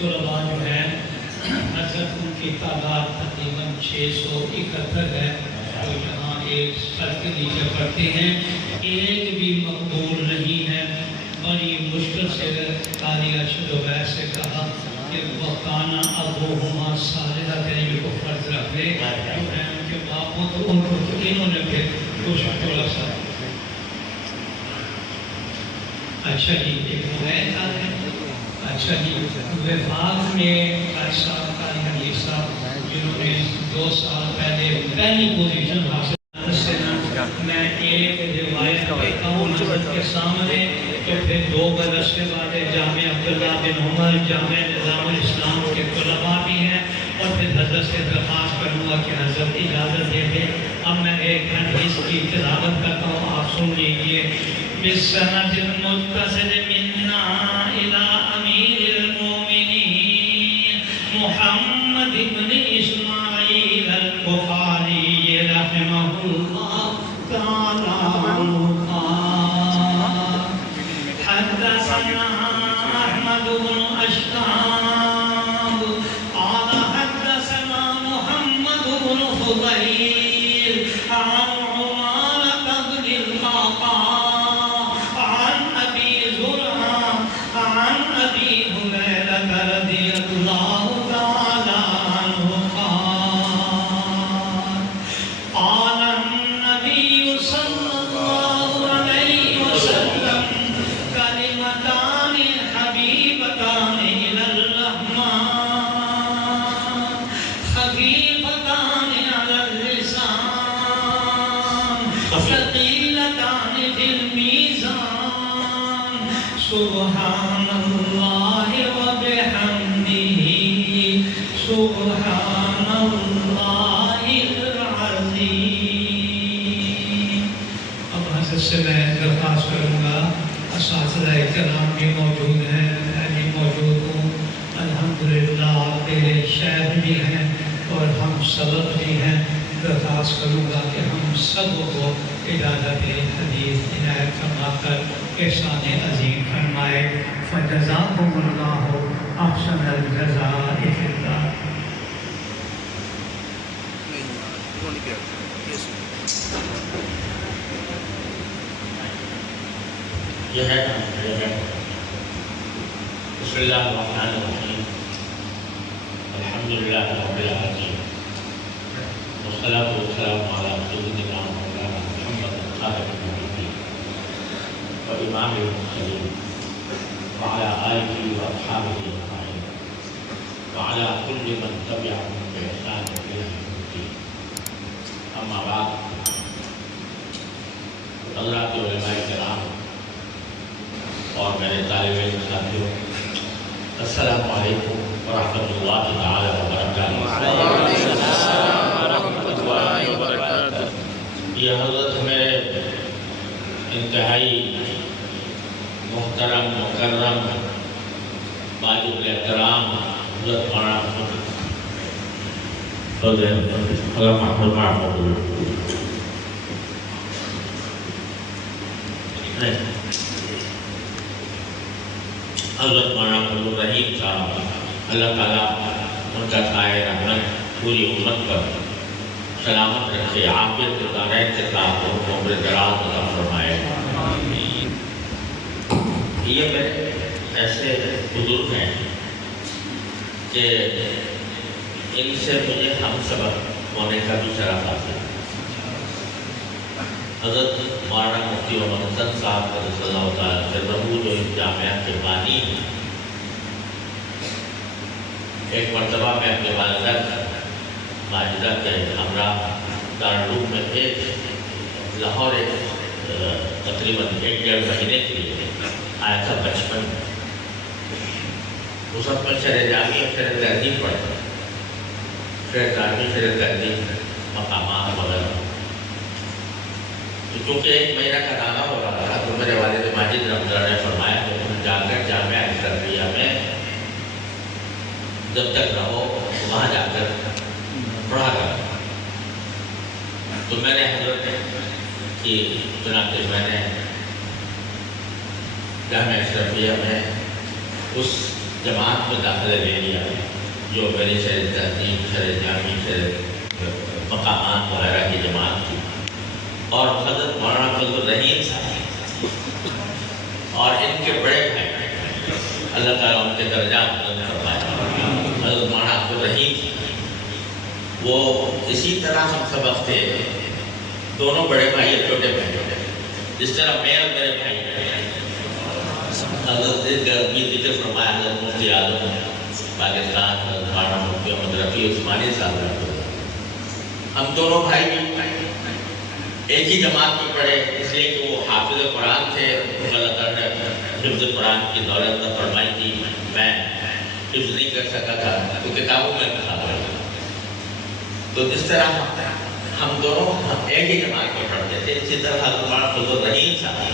طلباء جو ہیں حضرت ان کی تعداد تقریباً 671 ہے جو یہاں ایک سر کے نیچے پڑھتے ہیں، ایک بھی مقبول نہیں ہے۔ بڑی مشکل سے قاری ارشد عبید سے کہا کہ وَقَانَ أَبُوهُمَا صَالِحًا کلمے کو فرض رکھ لے، جو ہیں ان کے باپ ہوں تو ان کو انہوں نے پھر کچھ تھوڑا سا اچھا جی ایک موبائل ہے۔ اچھا جی وفاق میں قاری صاحب قاری حنیف صاحب جنہوں نے 2 سال پہلے پہلی پوزیشن حاصل سے میں ایک روایت کرتا ہوں حضرت کے سامنے، تو پھر 2 برس کے بعد جامع عبداللہ بن عمر جامع نظام الاسلام کے طلباء بھی ہیں، اور پھر حضرت سے درخواست کروں گا کہ حضرت اجازت دے دیں۔ اب میں ایک حدیث کی تلاوت کرتا ہوں، آپ سن لیجیے۔ بالسند المتصل منا الى امیر المومنین محمد بن اسماعیل البخاری رحمہ اللہ تعالی حدثنا احمد بن اشتاب قال حدثنا محمد بن فضیل عن عمارة بن الخطاب عن ابي زرعة عن ابي هريرة رضي الله تعالى عنه قال النبي صلى الله عليه وسلم كلمتان حبيبتان إلى الرحمن خفيفتان على اللسان ثقيلتان في الميزان سبحان الله وبحمده سبحان الله العظيم۔ اب حضرت سے میں درخواست کروں گا، اساتذہ کرام بھی موجود ہیں، میں بھی موجود ہوں، الحمدللہ میرے شیخ بھی ہیں اور ہم سبق بھی ہیں۔ درخواست کروں گا کہ ہم سب کو اجازت حدیث عنایت فرما کر احسان عظیم فرمائے۔ فجزاکم اللہ احسن الجزاء فی اللہ۔ یہ ہے بسم اللہ الرحمن الرحیم الحمدللہ رب العالمین والصلاة والسلام علی سیدنا مولانا محمد خاتم النبیین وامام المرسلین وعلى آلہ واصحابہ اجمعین وعلى كل من تبعهم بإحسان إلى يوم الدین۔ اما بعد، حضرات علماء کرام اور میرے طالب علم ساتھیوں، السلام علیکم ورحمۃ اللہ تعالی وبرکاتہ۔ یہ حضرت میرے انتہائی محترم مکرم واجب الاحترام حضرت مولانا حضرت مولانا فضل الرحیم صاحب، اللہ تعالیٰ ان کا سایہ رحمت پوری امت پر سلامت رکھے، عافیت کے دارین کے ساتھ ان کو عمر دراز عطا فرمائے۔ یہ میرے ایسے بزرگ ہیں کہ ان سے مجھے ہم سبق ہونے کا بھی شرف حاصل ہے۔ حضرت مولانا مفتی محمد حسن صاحب رضی اللہ تعالیٰ عنہ جو اس جامعہ کے بانی ہیں، ایک مرتبہ میں اپنے والدہ ماجدہ کے ہمراہ دارالعلوم میں تھے، لاہور تقریباً 1-1.5 مہینے کے لیے آیا تھا بچپن میں۔ اس وقت میں شرح جامعہ شرح تہذیب پڑھتا، شرح جامعہ شرح تہذیب مقامات وغیرہ۔ کیونکہ 1 مہینہ کا دانا ہو رہا تھا تو میرے والد ماجد رحمۃ اللہ نے فرمایا کہ تم جا کر جامعہ اشرفیہ میں جب تک رہو وہاں جا کر پڑھا کر۔ تو میں نے حضرت کی چنانچہ میں نے جامعہ اشرفیہ میں اس جماعت میں داخلہ لے لیا جو میری شہر تہذیب، شہر جامع، شہر مقامات وغیرہ کی جماعت تھی، اور حضرت مولانا فضل الرحیم صاحب اور ان کے بڑے بھائی اللہ تعالیٰ ان کے درجات بلند فرمائے، حضرت مولانا عبد الرحیم وہ اسی طرح ہم سبق تھے، دونوں بڑے بھائی اور چھوٹے بھائی، جس طرح میں اور میرے بھائی حضرت ذکر فرمایا حضرت مفتی اعظم پاکستان حضرت مولانا مفتی محمد رفیع عثمانی صاحب رحمۃ اللہ، ہم دونوں بھائی ایک ہی جماعت میں پڑھے، اس لیے کہ وہ حافظ قرآن تھے، اللہ تعالیٰ نے حفظ قرآن کی دولت عطا فرمائی تھی، میں حفظ نہیں کر سکا تھا تو کتابوں میں پڑھا پڑا، تو جس طرح ہم دونوں ایک ہی جماعت میں پڑھتے تھے، اسی طرح حضرت مولانا فضل الرحیم صاحب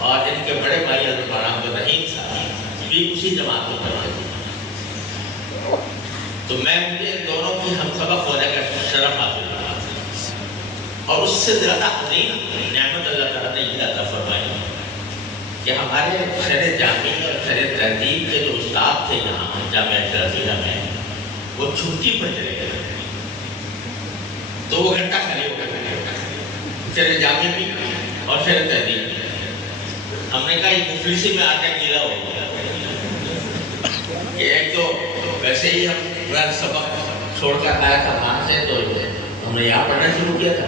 اور ان کے بڑے بھائی حضرت مولانا عبد الرحیم صاحب بھی اسی جماعت میں پڑھتے تھے، تو مجھے دونوں کی ہم سبق ہونے کا شرف حاصل ہوا، اور اس سے زیادہ عظیم نعمت اللہ تعالیٰ نے یہ عطا فرمائی کہ ہمارے شہر جامع اور شہر تہذیب کے جو استاد تھے یہاں جامعہ اشرفیہ میں، وہ چھٹی پر چلے گئے، تو وہ گھنٹہ کھڑے ہو گئے شہر جامع بھی اور شہر تہذیب بھی۔ ہم نے کہا یہ مفلسی میں آٹا گیلا ہو گیا کہ ایک تو ویسے ہی ہم پورا سبق چھوڑ کر آیا تھا وہاں سے، تو ہم نے یہاں پڑھنا شروع کیا تھا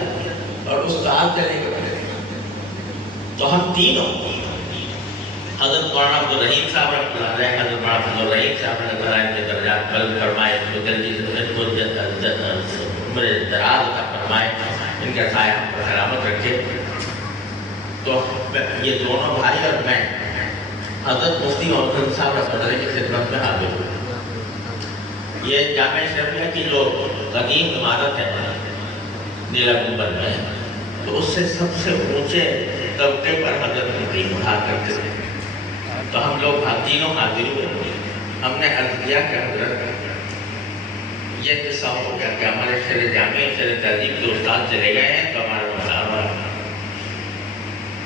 اور استاد چلے گئے، تو ہم تینوں حضرت مولانا عبد الرحیم صاحب رحمۃ اللہ علیہ، حضرت مولانا فضل الرحیم صاحب رحمۃ اللہ علیہ کے درجات بلند فرمائے، عمر دراز عطا فرمائے، ان کا سایہ ہم پر سلامت رکھے، تو یہ دونوں بھائی اور میں حضرت مفتی محمد صاحب رحمۃ اللہ علیہ کی خدمت میں حاضر ہوئے۔ یہ جامعہ اشرفیہ کی جو قدیم عمارت ہے نیلا گنبد میں، تو اس سے سب سے اونچے طبقے پر حضرت مفتی پڑھا کرتے تھے، تو ہم لوگ تینوں حاضر ہوئے، ہم نے عرض کیا کہ حضرت یہ قصہ ہو گیا کہ ہمارے شہر جامع شہر تہذیب کے استاد چلے گئے ہیں، تو ہمارا مسئلہ ہوا۔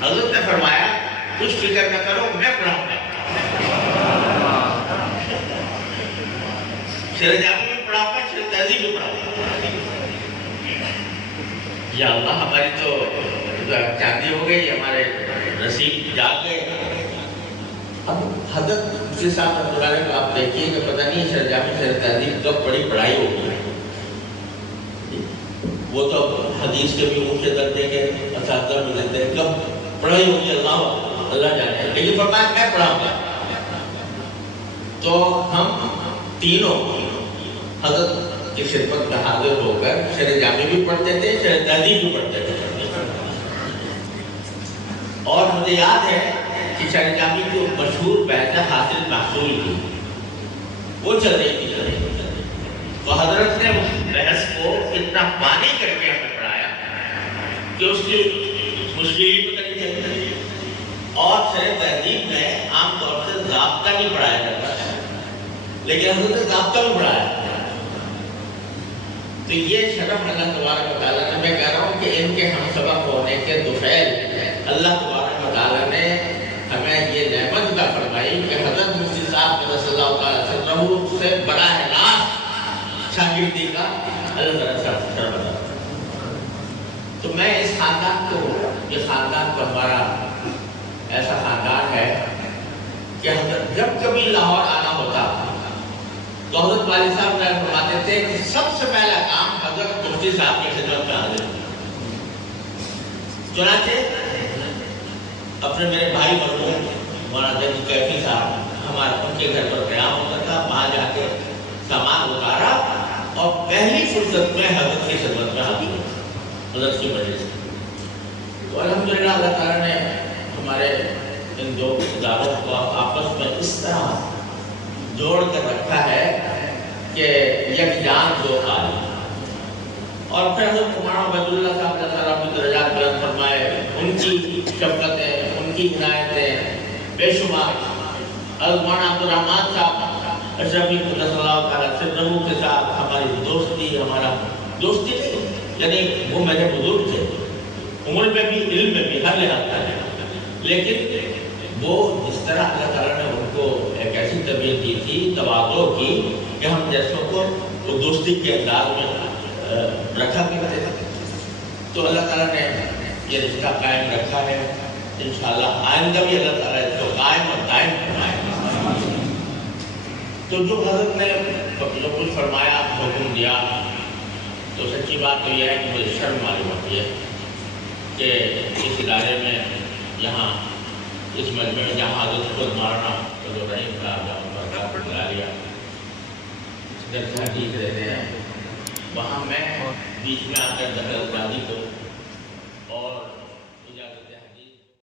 حضرت نے فرمایا کچھ فکر نہ کرو، میں پڑھاؤں گا، شہر جامع بھی پڑھاؤں گا، شہر تہذیب بھی پڑھاؤں گا۔ یا اللہ، ہماری تو چاندی ہو گئی، ہمارے نصیب جاگ گئے۔ اب حضرت مفتی صاحب رحمۃ اللہ علیہ کو آپ دیکھیے کہ پتہ نہیں شہر جامع شہر تہذیب کب بڑی پڑھائی ہوگی، وہ تو حدیث کے بھی اونچے درجے کے اساتذہ ملتے ہیں، کب پڑھائی ہوگی اللہ جانے، لیکن فرمایا میں پڑھاؤں گا۔ تو ہم تینوں حضرت کی خدمت میں حاضر ہو کر شہر جامع بھی پڑھتے تھے، شہر تہذیب بھی پڑھتے تھے، اور مجھے یاد ہے کہ شہر جامع جو مشہور بحث حاصل محصول کی وہ چل رہی تھی، تو حضرت نے اس بحث کو اتنا پانی کر کے ہمیں پڑھایا کہ اس کی مشکل ہی پتہ نہیں چلتی، اور شہر تہذیب میں عام طور سے ضابطہ نہیں پڑھایا جاتا ہے، لیکن حضرت نے ضابطہ بھی پڑھایا، تو یہ شرف اللہ تبارک و تعالیٰ نے، میں کہہ رہا ہوں کہ ان کے ہم سبق ہونے کے دوفیل اللہ تبارک و تعالیٰ نے ہمیں یہ نعمت عطا فرمائی کہ حضرت مفتی صاحب قدس اللہ تعالیٰ سرہ سے براہ راست شاگردی کا اللہ تعالیٰ شرف عطا۔ تو میں اس خاندان کو، یہ خاندان کو ہمارا ایسا خاندان ہے کہ حضرت جب کبھی لاہور آنا ہوتا تو حضرت والی صاحب نے فرماتے تھے کہ سب سے پہلا کام حضرت مفتی صاحب کی خدمت میں حاضر، چنانچہ اپنے میرے بھائی مرحوم مولانا جنید کیفی صاحب، ہمارے ان کے گھر پر قیام ہوتا تھا، وہاں جا کے سامان اتارا اور پہلی فرصت میں حضرت کی خدمت میں حاضر ہوئی، حضرت کی وجہ سے۔ تو الحمدللہ اللہ تعالیٰ نے ہمارے ان دو اداروں کو آپس میں اس طرح جوڑ کر رکھا ہے کہ یک جان دو حال، اور پھر حضرت مولانا عبید اللہ صاحب اللہ تعالیٰ کی درجات بلند فرمائے، ان کی شفقتیں، ان کی عنایتیں بے شمار، حضرت مولانا عبد الرحمن صاحب اشرفی قدس اللہ تعالیٰ سرہ کے ساتھ ہماری دوستی، ہمارا دوستی نہیں، یعنی وہ میرے بزرگ تھے، عمر میں بھی، علم میں بھی، ہر لحاظ سے، لیکن وہ جس طرح اللہ تعالیٰ نے ان کو ایک ایسی تربیت دی تھی تواضع کی کہ ہم جیسوں کو وہ دوستی کے انداز میں رکھا کرتے تھے. تو اللہ تعالیٰ نے یہ رشتہ قائم رکھا ہے. انشاءاللہ آئندہ بھی اللہ تعالیٰ اس کو قائم اور دائم فرمائے. تو جو حضرت نے جو کچھ فرمایا حکم دیا تو سچی بات تو یہ ہے کہ مجھے شرم معلوم ہوتی ہے کہ اس ادارے میں یہاں اس مجمع میں جہاں حضرت خود مولانا فضل الرحیم صاحب بلا لیا درس حدیث رہتے ہیں وہاں میں بیچ میں آ کر دخل اندازی کو